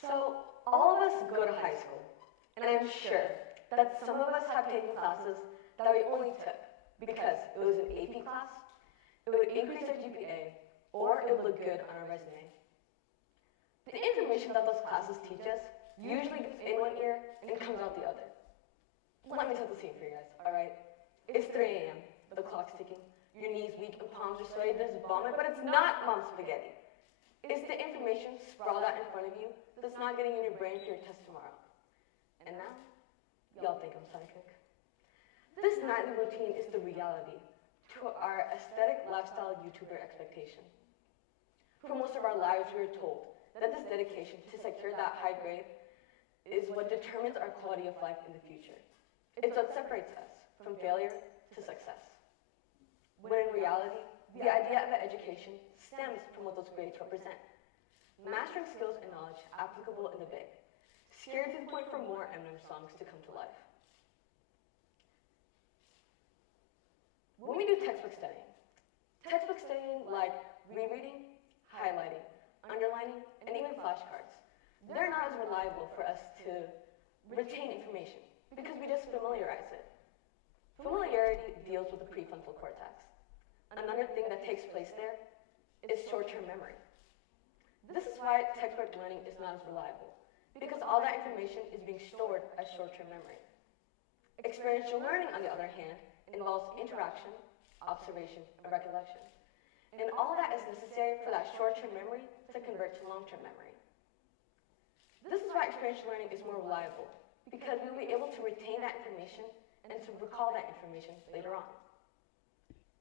So, all of us go to high school, and I'm sure that some of us have taken classes that we only took because it was an AP class, it would increase our GPA, or it would look good on our resume. The information that those classes teach us usually gets in one ear and comes out the other. Let me set the scene for you guys, alright? It's 3 a.m., the clock's ticking, your knees weak and palms are sweaty, there's vomit, but it's not mom's spaghetti. It's the information sprawled out in front of you that's not getting in your brain for your test tomorrow. And now, y'all think I'm psychic. This nightly routine is the reality to our aesthetic lifestyle YouTuber expectation. For most of our lives, we are told that this dedication to secure that high grade is what determines our quality of life in the future. It's what separates us from failure to success. When in reality, the idea of education stems from what those grades represent. Mastering skills and knowledge applicable in the big. Scared to the point for more Eminem songs to come to life. When we do textbook studying like rereading, highlighting, underlining, and even flashcards, they're not as reliable for us to retain information because we just familiarize it. Familiarity deals with the prefrontal cortex. Another thing that takes place there is short-term memory. This is why textbook learning is not as reliable, because all that information is being stored as short-term memory. Experiential learning, on the other hand, involves interaction, observation, and recollection. And all that is necessary for that short-term memory to convert to long-term memory. This is why experiential learning is more reliable, because we'll be able to retain that information and to recall that information later on.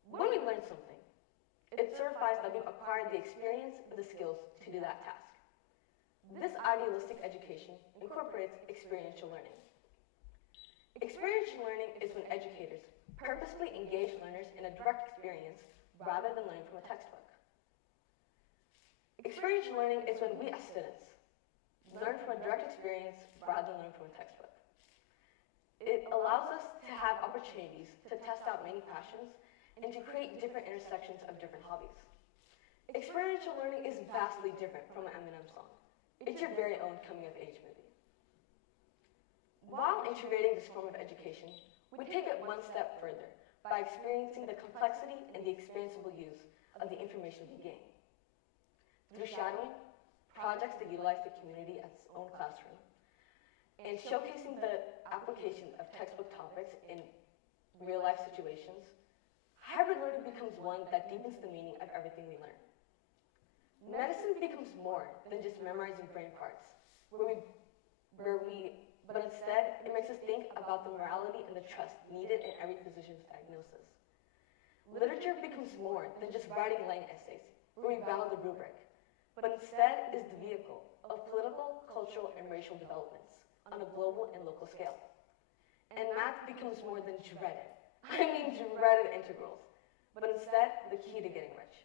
When we learn something, it certifies that we've acquired the experience and the skills to do that task. This idealistic education incorporates experiential learning. Experiential learning is when educators purposefully engage learners in a direct experience rather than learning from a textbook. Experiential learning is when we as students learn from a direct experience rather than learn from a textbook. It allows us to have opportunities to test out many passions and to create different intersections of different hobbies. Experiential learning is vastly different from an Eminem song. It's your very own coming-of-age movie. While integrating this form of education, we take it one step further by experiencing the complexity and the experienceable use of the information we gain. Through shadowing, projects that utilize the community as its own classroom, and showcasing the application of textbook topics in real-life situations, hybrid learning becomes one that deepens the meaning of everything we learn. Medicine becomes more than just memorizing brain parts, but instead, it makes us think about the morality and the trust needed in every physician's diagnosis. Literature becomes more than just writing lang essays, where we value the rubric, but instead is the vehicle of political, cultural, and racial developments on a global and local scale. And math becomes more than dreaded integrals, but instead the key to getting rich.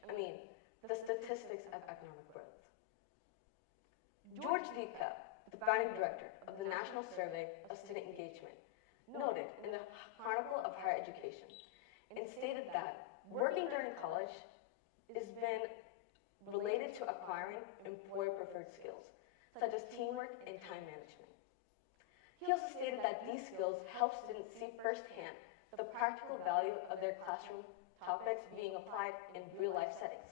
The statistics of economic growth. George D. Pell, the founding director of the National Survey of Student Engagement, noted in the Chronicle of Higher Education and stated that working during college has been related to acquiring employer-preferred skills, such as teamwork and time management. He also stated that these skills help students see firsthand the practical value of their classroom topics being applied in real-life settings,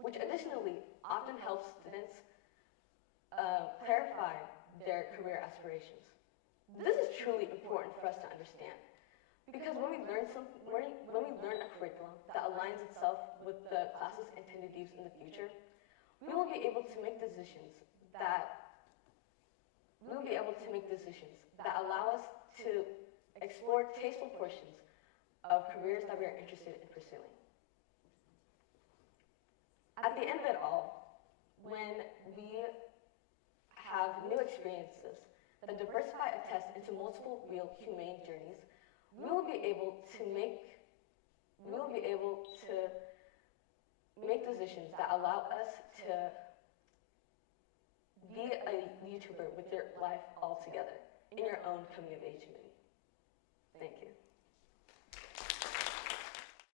which additionally often helps students clarify their career aspirations. This is truly important for us to understand, because when we learn a curriculum that aligns itself with the classes intended use in the future, we will be able to make decisions that allow us to explore tasteful portions of careers that we are interested in pursuing. At the end of it all, when we have new experiences that diversify a test into multiple real humane journeys, we will be able to make decisions that allow us to be a YouTuber with your life all together in your own coming of age movie.